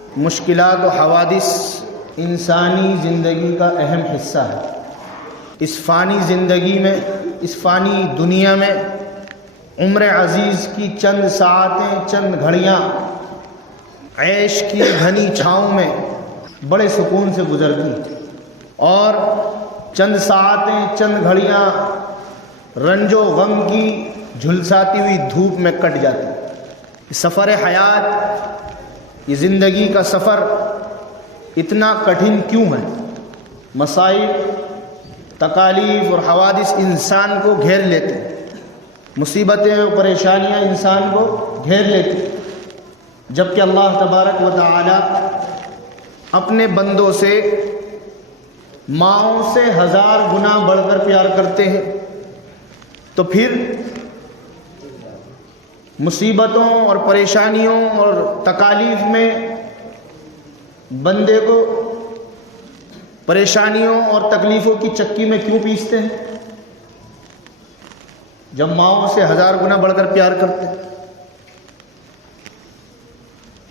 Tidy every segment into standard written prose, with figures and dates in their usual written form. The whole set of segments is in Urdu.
مشکلات و حوادث انسانی زندگی کا اہم حصہ ہے۔ اس فانی زندگی میں، اس فانی دنیا میں عمر عزیز کی چند ساعتیں، چند گھڑیاں عیش کی گھنی چھاؤں میں بڑے سکون سے گزرتی، اور چند ساعتیں، چند گھڑیاں رنج و غم کی جھلساتی ہوئی دھوپ میں کٹ جاتی۔ سفر حیات، یہ زندگی کا سفر اتنا کٹھن کیوں ہے؟ مصائب، تکالیف اور حوادث انسان کو گھیر لیتے، مصیبتیں اور پریشانیاں انسان کو گھیر لیتی، جبکہ اللہ تبارک و تعالی اپنے بندوں سے ماؤں سے 1000 گنا بڑھ کر پیار کرتے ہیں، تو پھر مصیبتوں اور پریشانیوں اور تکالیف میں بندے کو پریشانیوں اور تکلیفوں کی چکی میں کیوں پیستے ہیں جب ماؤں سے 1000 گنا بڑھ کر پیار کرتے ہیں؟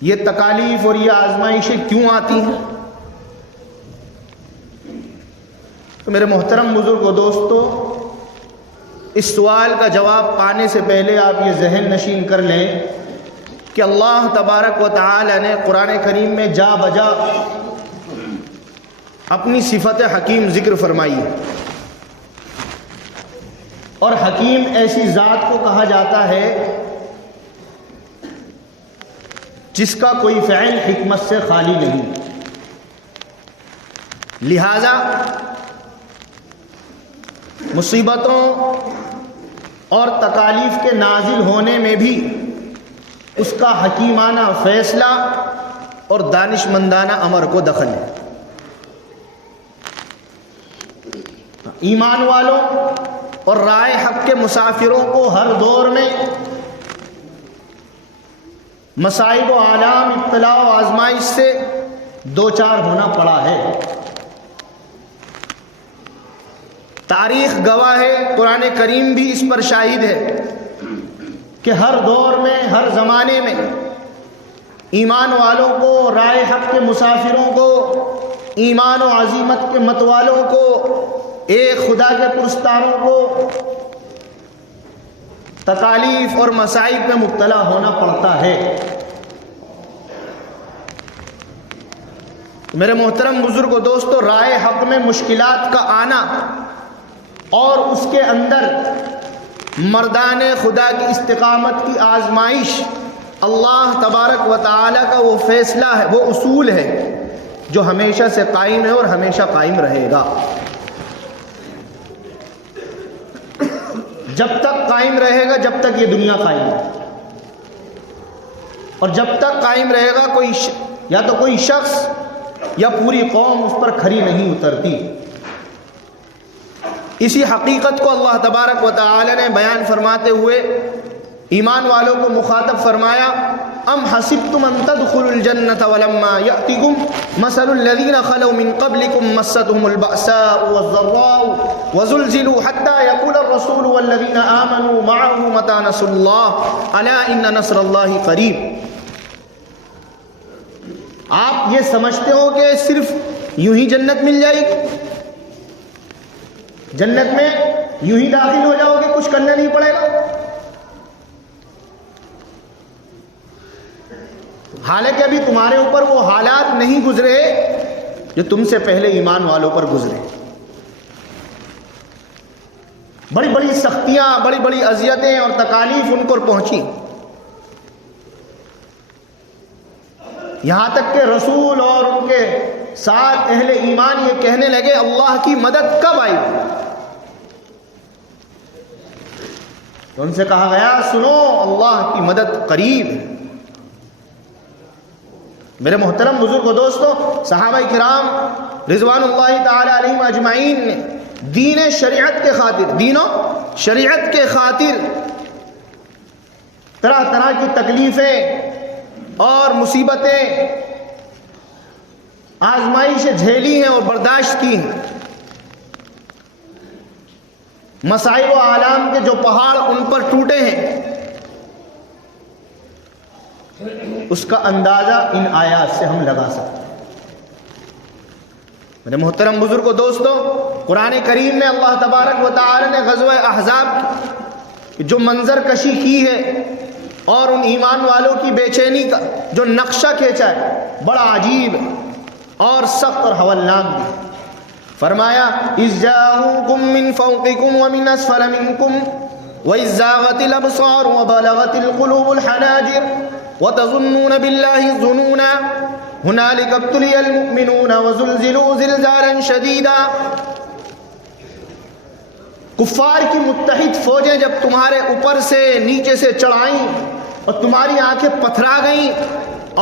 یہ تکالیف اور یہ آزمائشیں کیوں آتی ہیں؟ تو میرے محترم بزرگ و دوستو، اس سوال کا جواب پانے سے پہلے آپ یہ ذہن نشین کر لیں کہ اللہ تبارک و تعالی نے قرآن کریم میں جا بجا اپنی صفت حکیم ذکر فرمائی ہے، اور حکیم ایسی ذات کو کہا جاتا ہے جس کا کوئی فعل حکمت سے خالی نہیں۔ لہذا مصیبتوں اور تکالیف کے نازل ہونے میں بھی اس کا حکیمانہ فیصلہ اور دانشمندانہ امر کو دخل ہے۔ ایمان والوں اور رائے حق کے مسافروں کو ہر دور میں مصائب و آلام، ابتلاء و آزمائش سے دوچار ہونا پڑا ہے۔ تاریخ گواہ ہے، قرآن کریم بھی اس پر شاہد ہے کہ ہر دور میں، ہر زمانے میں ایمان والوں کو، رائے حق کے مسافروں کو، ایمان و عزیمت کے متوالوں کو، ایک خدا کے پرستاروں کو تکالیف اور مصائب میں مبتلا ہونا پڑتا ہے۔ میرے محترم بزرگ و دوستو، رائے حق میں مشکلات کا آنا اور اس کے اندر مردان خدا کی استقامت کی آزمائش اللہ تبارک و تعالی کا وہ فیصلہ ہے، وہ اصول ہے جو ہمیشہ سے قائم ہے اور ہمیشہ قائم رہے گا۔ جب تک قائم رہے گا، جب تک یہ دنیا قائم ہے، اور جب تک قائم رہے گا یا تو کوئی شخص یا پوری قوم اس پر کھری نہیں اترتی۔ اسی حقیقت کو اللہ تبارک و تعالی نے بیان فرماتے ہوئے ایمان والوں کو مخاطب فرمایا، ام حسبتم ان تدخلوا الجنة ولما يأتكم مثل الذين خلوا من قبلكم مستهم البأساء والضراء وزلزلوا حتى يقول الرسول والذين آمنوا معه متى نصر الله ألا إن نصر الله قريب۔ آپ یہ سمجھتے ہو کہ صرف یوں ہی جنت مل جائے گی، جنت میں یوں ہی داخل ہو جاؤ گے، کچھ کرنا نہیں پڑے گا؟ حالانکہ ابھی تمہارے اوپر وہ حالات نہیں گزرے جو تم سے پہلے ایمان والوں پر گزرے۔ بڑی بڑی سختیاں، بڑی بڑی اذیتیں اور تکالیف ان کو پہنچی، یہاں تک کہ رسول اور ان کے ساتھ اہل ایمان یہ کہنے لگے اللہ کی مدد کب آئی؟ تو ان سے کہا گیا سنو، اللہ کی مدد قریب ہے۔ میرے محترم بزرگ و دوستو، صحابہ کرام رضوان اللہ تعالی علیہم اجمعین نے دین شریعت کے خاطر، دین و شریعت کے خاطر طرح طرح کی تکلیفیں اور مصیبتیں، آزمائشیں جھیلی ہیں اور برداشت کی ہیں۔ مصائب و آلام کے جو پہاڑ ان پر ٹوٹے ہیں، اس کا اندازہ ان آیات سے ہم لگا سکتے ہیں۔ میرے محترم بزرگ و دوستو، قرآن کریم میں اللہ تبارک و تعالی نے غزوہ احزاب کی جو منظر کشی کی ہے اور ان ایمان والوں کی بے چینی کا جو نقشہ کھینچا ہے، بڑا عجیب ہے اور سخت اور ہولناک بھی۔ فرمایا اذ جاءوکم من فوقکم ومن اسفل منکم وَإِذْ زَاغَتِ الْأَبْصَارُ وَبَلَغَتِ الْقُلُوبُ الْحَنَاجِرَ وَتَظُنُّونَ بِاللَّهِ الظُّنُونَا هُنَالِكَ ابْتُلِيَ الْمُؤْمِنُونَ وَزُلْزِلُوا زِلْزَالًا شَدِيدًا۔ کفار کی متحد فوجیں جب تمہارے اوپر سے نیچے سے چڑھائیں اور تمہاری آنکھیں پتھرا گئیں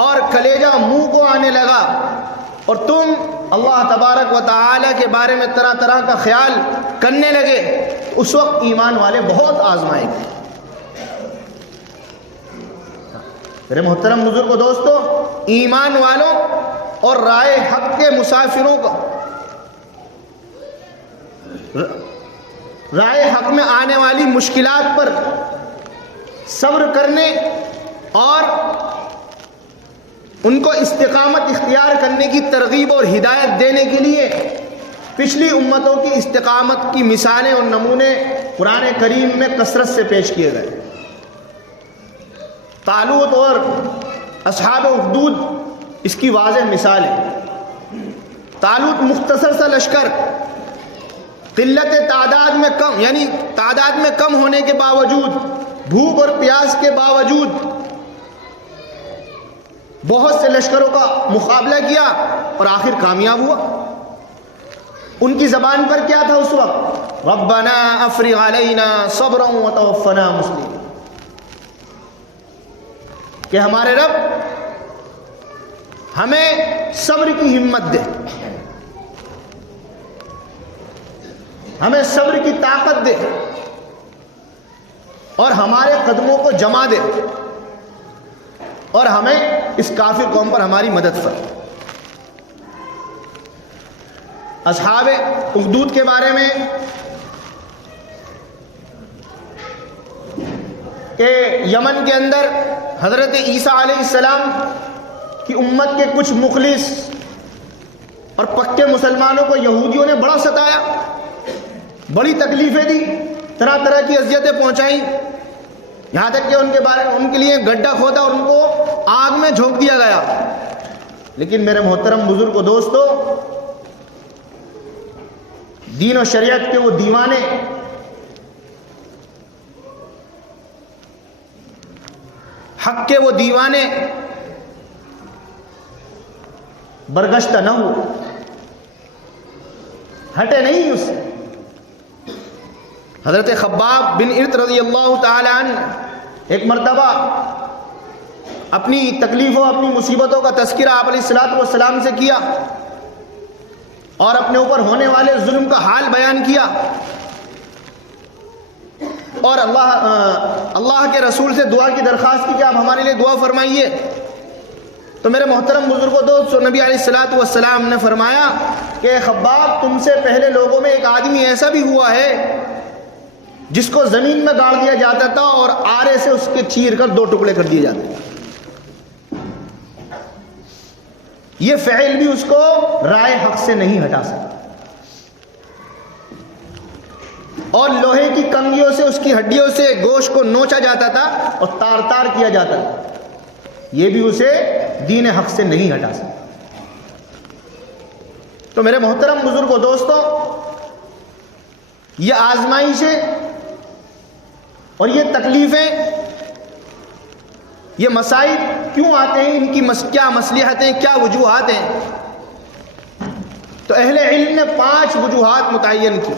اور کلیجہ منہ کو آنے لگا اور تم اللہ تبارک و تعالی کے بارے میں طرح طرح کا خیال کرنے لگے، اس وقت ایمان والے بہت آزمائے گئے۔ میرے محترم بزرگ و دوستو، ایمان والوں اور رائے حق کے مسافروں کو رائے حق میں آنے والی مشکلات پر صبر کرنے اور ان کو استقامت اختیار کرنے کی ترغیب اور ہدایت دینے کے لیے پچھلی امتوں کی استقامت کی مثالیں اور نمونے قرآن کریم میں کثرت سے پیش کیے گئے۔ طالوت اور اصحاب اخدود اس کی واضح مثال ہے۔ طالوت مختصر سا لشکر، قلت تعداد میں کم، یعنی تعداد میں کم ہونے کے باوجود، بھوک اور پیاس کے باوجود بہت سے لشکروں کا مقابلہ کیا اور آخر کامیاب ہوا۔ ان کی زبان پر کیا تھا اس وقت؟ ربنا افرغ علینا صبرا وتوفنا مسلمین، کہ ہمارے رب ہمیں صبر کی ہمت دے، ہمیں صبر کی طاقت دے اور ہمارے قدموں کو جما دے اور ہمیں اس کافر قوم پر ہماری مدد فرما۔ اصحاب اخدود کے بارے میں کہ یمن کے اندر حضرت عیسیٰ علیہ السلام کی امت کے کچھ مخلص اور پکے مسلمانوں کو یہودیوں نے بڑا ستایا، بڑی تکلیفیں دی، طرح طرح کی اذیتیں پہنچائیں، یہاں تک کہ ان کے لیے گڈھا کھودا اور ان کو آگ میں جھونک دیا گیا۔ لیکن میرے محترم بزرگ و دوستو، دین و شریعت کے وہ دیوانے حق کے وہ دیوانے برگشتہ نہ ہو، ہٹے نہیں اس سے۔ حضرت خباب بن ارت رضی اللہ تعالی عنہ ایک مرتبہ اپنی تکلیفوں اپنی مصیبتوں کا تذکرہ آپ علیہ الصلوۃ والسلام سے کیا اور اپنے اوپر ہونے والے ظلم کا حال بیان کیا اور اللہ کے رسول سے دعا کی درخواست کی کہ آپ ہمارے لیے دعا فرمائیے۔ تو میرے محترم بزرگوں دوستو، نبی علیہ الصلوۃ والسلام نے فرمایا کہ خباب، تم سے پہلے لوگوں میں ایک آدمی ایسا بھی ہوا ہے جس کو زمین میں گاڑ دیا جاتا تھا اور آرے سے اس کے چیر کر دو ٹکڑے کر دیے جاتے تھے۔ یہ فعل بھی اس کو رائے حق سے نہیں ہٹا سکتا، اور لوہے کی کنگھیوں سے اس کی ہڈیوں سے گوشت کو نوچا جاتا تھا اور تار تار کیا جاتا تھا، یہ بھی اسے دین حق سے نہیں ہٹا سکتا۔ تو میرے محترم بزرگ و دوستو، یہ آزمائشیں اور یہ تکلیفیں، یہ مسائل کیوں آتے ہیں، ان کی کیا مصلحتیں، کیا وجوہات ہیں؟ تو اہل علم نے 5 وجوہات متعین کی۔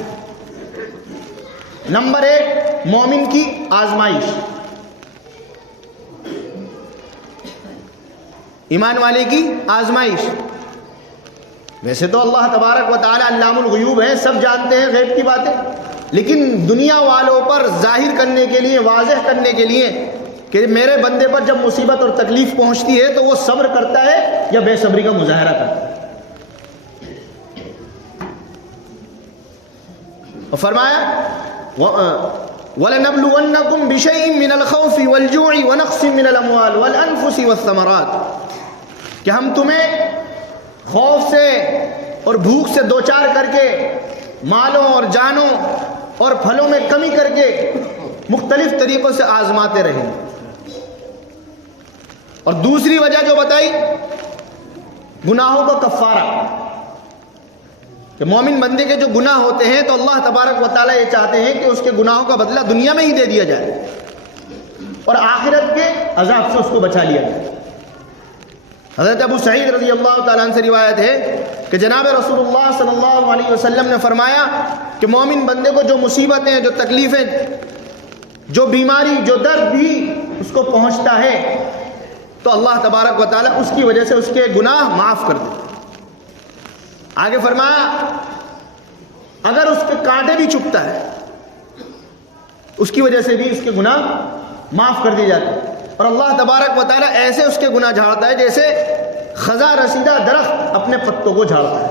نمبر 1، مومن کی آزمائش، ایمان والے کی آزمائش۔ ویسے تو اللہ تبارک و تعالی علام الغیوب ہے، سب جانتے ہیں غیب کی باتیں، لیکن دنیا والوں پر ظاہر کرنے کے لیے، واضح کرنے کے لیے کہ میرے بندے پر جب مصیبت اور تکلیف پہنچتی ہے تو وہ صبر کرتا ہے یا بے صبری کا مظاہرہ کرتا ہے۔ اور فرمایا وَلَنَبْلُوَنَّكُمْ بِشَيْءٍ مِّنَ الْخَوْفِ وَالْجُوعِ وَنَقْصٍ مِّنَ الْأَمْوَالِ وَالْأَنفُسِ وَالثَّمَرَاتِ، کہ ہم تمہیں خوف سے اور بھوک سے دوچار کر کے، مالوں اور جانوں اور پھلوں میں کمی کر کے مختلف طریقوں سے آزماتے رہیں۔ اور دوسری وجہ جو بتائی، گناہوں کا کفارہ، کہ مومن بندے کے جو گناہ ہوتے ہیں تو اللہ تبارک و تعالیٰ یہ چاہتے ہیں کہ اس کے گناہوں کا بدلہ دنیا میں ہی دے دیا جائے اور آخرت کے عذاب سے اس کو بچا لیا جائے۔ حضرت ابو سعید رضی اللہ تعالیٰ عنہ سے روایت ہے کہ جناب رسول اللہ صلی اللہ علیہ وسلم نے فرمایا کہ مومن بندے کو جو مصیبتیں، جو تکلیفیں، جو بیماری، جو درد بھی اس کو پہنچتا ہے تو اللہ تبارک و تعالیٰ اس کی وجہ سے اس کے گناہ معاف کر دے۔ آگے فرمایا اگر اس کے کانٹے بھی چبھتا ہے اس کی وجہ سے بھی اس کے گناہ معاف کر دیے جاتے ہیں، اور اللہ تبارک و تعالیٰ ایسے اس کے گناہ جھاڑتا ہے جیسے خزاں رسیدہ درخت اپنے پتوں کو جھاڑتا ہے۔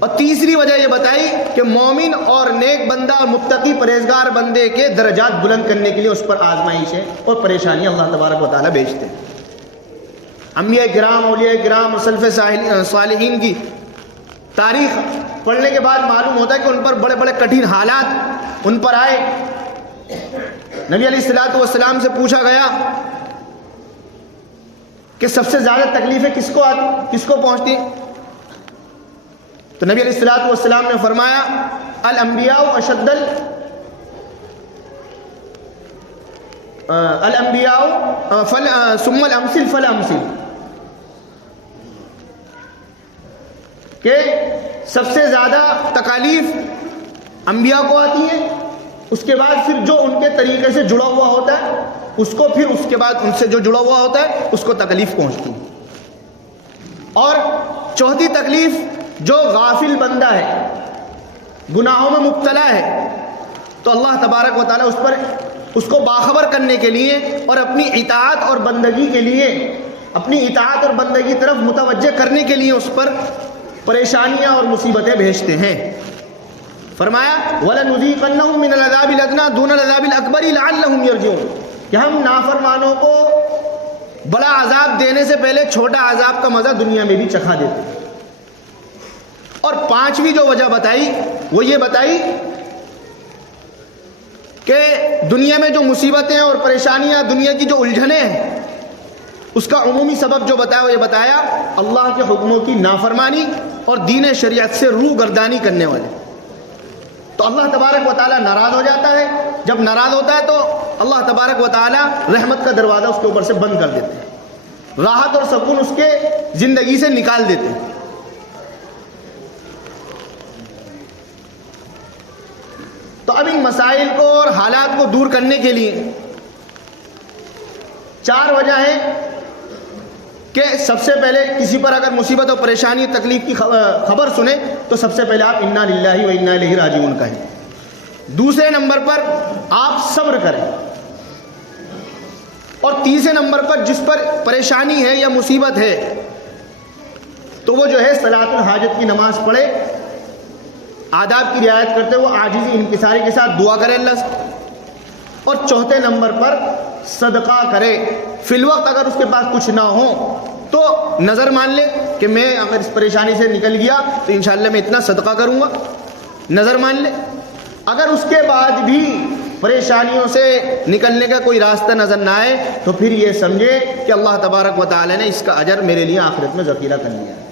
اور تیسری وجہ یہ بتائی کہ مومن اور نیک بندہ اور متقی پرہیزگار بندے کے درجات بلند کرنے کے لیے اس پر آزمائشیں اور پریشانیاں اللہ تبارک و تعالیٰ بھیجتے ہیں۔ انبیاء کرام، اولیاء کرام اور سلف صالحین کی تاریخ پڑھنے کے بعد معلوم ہوتا ہے کہ ان پر بڑے بڑے کٹھن حالات ان پر آئے۔ نبی علیہ الصلوۃ والسلام سے پوچھا گیا کہ سب سے زیادہ تکلیفیں کس کو پہنچتی ہیں؟ تو نبی علیہ الصلوۃ والسلام نے فرمایا الانبیاء اشد الانبیاء ثم الامثل فالامثل، کہ سب سے زیادہ تکالیف انبیاء کو آتی ہیں، اس کے بعد پھر جو ان کے طریقے سے جڑا ہوا ہوتا ہے اس کو، پھر اس کے بعد ان سے جو جڑا ہوا ہوتا ہے اس کو تکلیف پہنچتی ہے۔ اور چوتھی تکلیف جو غافل بندہ ہے، گناہوں میں مبتلا ہے، تو اللہ تبارک و تعالیٰ اس کو باخبر کرنے کے لیے اور اپنی اطاعت اور بندگی کے لیے، اپنی اطاعت اور بندگی طرف متوجہ کرنے کے لیے اس پر پریشانیاں اور مصیبتیں بھیجتے ہیں۔ فرمایا وَلَنُذِيقَنَّهُم مِّنَ الْعَذَابِ الْأَدْنَىٰ دُونَ الْعَذَابِ الْأَكْبَرِ لَعَلَّهُمْ يَرْجِعُونَ، کہ ہم نافرمانوں کو بڑا عذاب دینے سے پہلے چھوٹا عذاب کا مزہ دنیا میں بھی چکھا دیتے ہیں۔ اور پانچویں جو وجہ بتائی وہ یہ بتائی کہ دنیا میں جو مصیبتیں اور پریشانیاں، دنیا کی جو الجھنیں ہیں، اس کا عمومی سبب جو بتایا وہ یہ بتایا اللہ کے حکموں کی نافرمانی اور دین شریعت سے روح گردانی کرنے والے۔ تو اللہ تبارک و تعالیٰ ناراض ہو جاتا ہے، جب ناراض ہوتا ہے تو اللہ تبارک و تعالیٰ رحمت کا دروازہ اس کے اوپر سے بند کر دیتے ہیں، راحت اور سکون اس کے زندگی سے نکال دیتے ہیں۔ تو اب ان مسائل کو اور حالات کو دور کرنے کے لیے چار وجہ ہیں کہ سب سے پہلے کسی پر اگر مصیبت اور پریشانی تکلیف کی خبر سنیں تو سب سے پہلے آپ انا للہ و انا الیہ راجعون کہیں۔ دوسرے نمبر پر آپ صبر کریں، اور تیسرے نمبر پر جس پر پریشانی ہے یا مصیبت ہے تو وہ جو ہے صلاۃ الحاجت کی نماز پڑھے، آداب کی رعایت کرتے ہوئے عاجزی انکساری کے ساتھ دعا کرے اللہ سے، اور چوتھے نمبر پر صدقہ کرے۔ فی الوقت اگر اس کے پاس کچھ نہ ہو تو نظر مان لے کہ میں اگر اس پریشانی سے نکل گیا تو انشاءاللہ میں اتنا صدقہ کروں گا، نظر مان لے۔ اگر اس کے بعد بھی پریشانیوں سے نکلنے کا کوئی راستہ نظر نہ آئے تو پھر یہ سمجھے کہ اللہ تبارک و تعالی نے اس کا اجر میرے لیے آخرت میں ذخیرہ کر لیا ہے۔